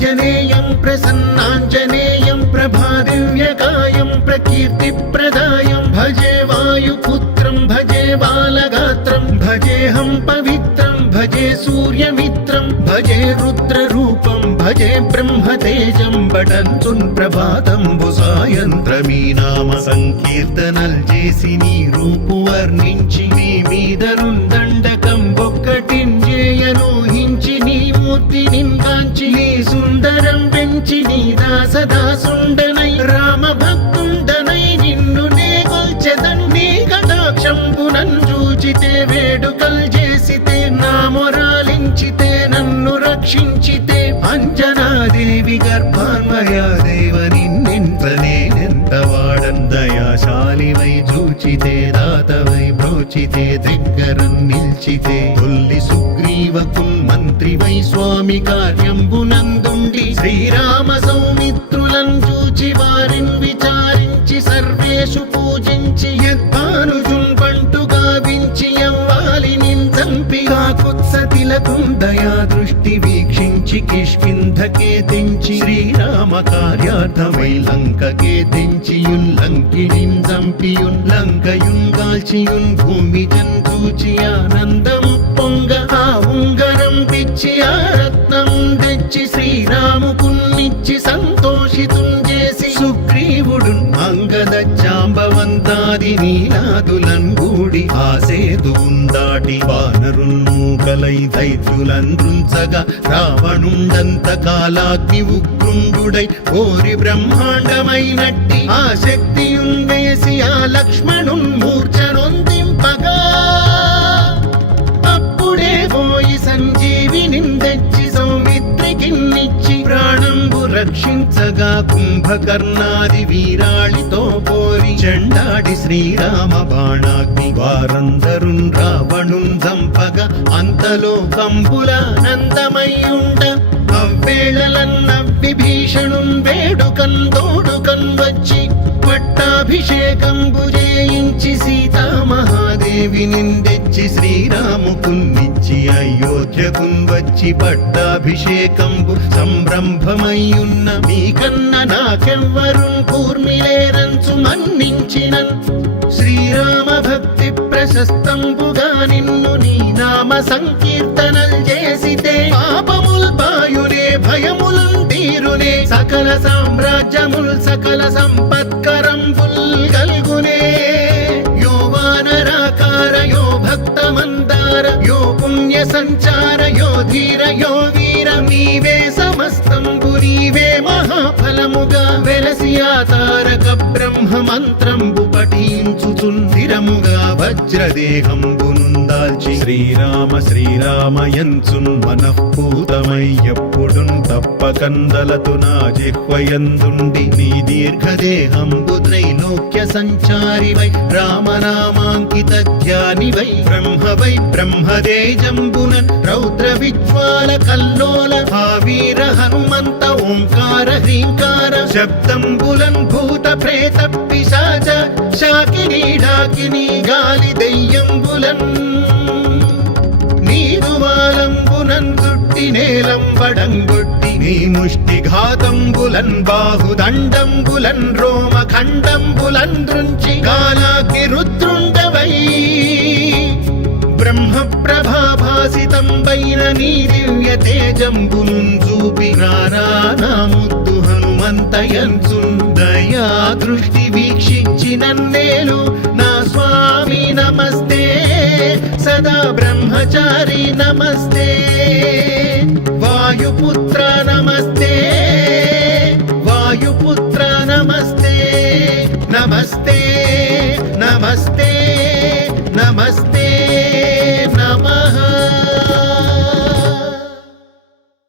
ఆంజనేయం ప్రసన్నాంజనేయం ప్రభాదివ్యకాయం ప్రకీర్తిప్రదాయం భజే వాయుపుత్రం భజే బాలగాత్రం భజేహం పవిత్రం భజే సూర్యమిత్రం భజే రుద్రరూపం భజే బ్రహ్మతేజం బటన్సున్ ప్రభాతంబు సాయంత్రమీ నామ సంకీర్తనల్ చేసి నీ రూపు వర్ణించి మీ మీదరుందండకం బొక్క గర్భాన్వయాదేవ నిన్నెంత నేనెంత వాడన్ దయాశాలివై చూచితే దాతవై బ్రోచితే దగ్గరం నిల్చితే తొల్లి సుగ్రీవకుల్ మంత్రివై స్వామి కార్యంబునందుండి శ్రీరామ యవ్వాలి నిందంపి కాకుత్సతిలకుం దయా దృష్టి వీక్షించి కిష్కింధకే తెంచి శ్రీరామ కార్యార్థమై లంకకే తెంచియున్ లంకిణిన్ చంపియున్ లంకయున్ గాల్చియున్ భూమి జంతూచి ఆనందం పొంగ ఆ ఉంగరం పిచ్చి ఆ రత్నం తెచ్చి శ్రీరాముకున్నిచ్చి సంతోషితుం జాంబవంతాది నీలాదులంగూడి ఆసేదు ఉందాటి వానరున్ కలై దైత్యులందృంచగా రావణుండంత కాలాగ్ని ఉగ్రుండుడై కోరి బ్రహ్మాండమైనట్టి ఆ శక్తియున్ వేసి ఆ లక్ష్మణున్ మూర్ఛనొందింపగా. అప్పుడే పోయి సంజీవిని తెచ్చి సౌమిత్రికిన్నిచ్చి ప్రాణంబు రక్షించగా కుంభకర్ణాది వీరాళితో పోరి చెండాడి శ్రీరామ బాణాగ్ని వారందరున్ రావణుం దంపగ అంతలో కంపుల నందమయ్యుండ అవ్వేళలన్న విభీషణుం వేడుకన్ తోడుకన్ వచ్చి పట్టాభిషేకంబు చేయించి సీతామహాదేవి నిందెచ్చి శ్రీరాముకున్నిచ్చి అయోధ్యకున్ వచ్చి పట్టాభిషేకంబు సంరంభమయ్యున్న మీకన్న నాకెవ్వరున్ కూర్మిలేరంచు మన్నించినన్ శ్రీరామ భక్తి ప్రశస్తంబుగా నిన్ను నీ నామ సంకీర్తనల్ చేసితే పాప సకల సామ్రాజ్యముల్ సకల సంపత్కరం ఫుల్ కల్గునే. యో వానరాకార యో భక్త మందార యో పుణ్య సంచార యో ధీర యో వీర మీవే సమస్తం నీవే. మహాఫలముగా వెలసియా తారక బ్రహ్మ మంత్రంబు పఠించుచున్ స్థిరముగా వజ్రదేహంబునుందాల్చి శ్రీరామ శ్రీరామయంచున్ మనఃపూతమై ఎప్పుడున్ తప్పకందలతు నా జిహ్వయందుండి నీ దీర్ఘదేహంబు త్రైలోక్య సంచారివై రామనామాంకిత ధ్యానివై బ్రహ్మవై బ్రహ్మదేజంబునన్ రౌద్ర విజ్వాల కల్లోల భావీర హనుమంత ఓంకార హ్రీంకార శబ్దంబులన్ భూత ప్రేత పిశాచ. శాకిని డాకిని గాలి దయ్యంబులన్. నీదు వాలంబునన్ చుట్టి నేలం వడంగొట్టి. నీ ముష్టి ఘాతంబులన్ బాహుదండంబులన్ రోమ ఖండంబులన్ రుంచి గాలాకి రుద్రుండవై. బ్రహ్మ ప్రభాభాసితం పైన నీ దివ్య తేజంబును చూపి రానా ముద్దు హనుమంతయంచున్ దయా దృష్టి వీక్షించి నన్నేలు నా స్వామి నమస్తే సదా బ్రహ్మచారి నమస్తే. వాయుపుత్ర నమస్తే వాయుపుత్ర నమస్తే నమస్తే నమస్తే నమస్తే.